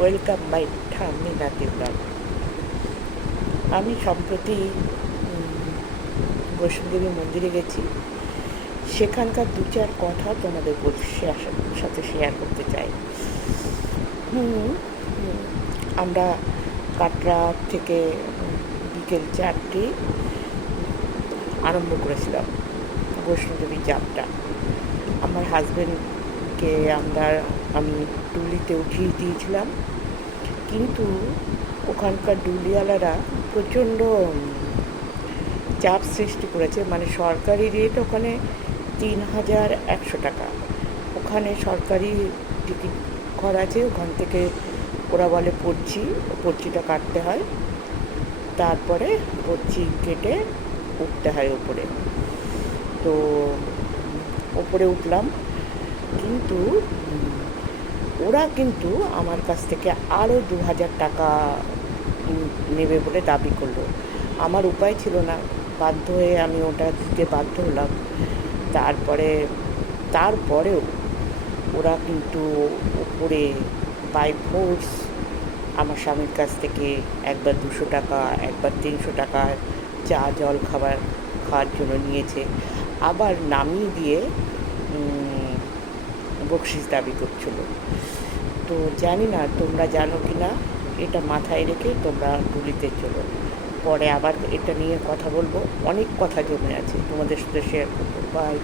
Welcome by ঠাম্মিনা Debnath. আমি সম্প্রতি বৈষ্ণোদেবী মন্দিরে গেছি। সেখানকার দু চার কথা তোমাদের সাথে শেয়ার করতে চাই। আমরা কাটরা থেকে বিকেল 4টে আরম্ভ করেছিলাম বৈষ্ণোদেবীর যাত্রা। আমার হাজব্যান্ডকে আমি ডুলিতে উঠিয়ে দিয়েছিলাম, কিন্তু ওখানকার ডুলিওয়ালারা প্রচণ্ড চাপ সৃষ্টি করেছে। মানে সরকারি রেট ওখানে 3,100 টাকা। ওখানে সরকারি টিকিট ঘর আছে, ওখান থেকে ওরা বলে পর্চিটা কাটতে হয়, তারপরে পর্চি কেটে উঠতে হয় ওপরে। তো ওপরে উঠলাম, কিন্তু ওরা কিন্তু আমার কাছ থেকে আরও 2,000 টাকা নেবে বলে দাবি করলো। আমার উপায় ছিল না, বাধ্য হয়ে আমি ওটা দিতে বাধ্য হলাম। তারপরেও ওরা কিন্তু উপরে বাই ফোর্স আমার স্বামীর কাছ থেকে একবার 200 টাকা, একবার 300 টাকা চা জল খাওয়ার জন্য নিয়েছে। আবার নামিয়ে দিয়ে বকশিস দাবি করছিল। তো জানি না তোমরা জানো কি না, এটা মাথায় রেখে তোমরা ডুলিতে চলো। পরে আবার এটা নিয়ে কথা বলবো, অনেক কথা জমে আছে, তোমাদের সাথে শেয়ার করবো। বাই।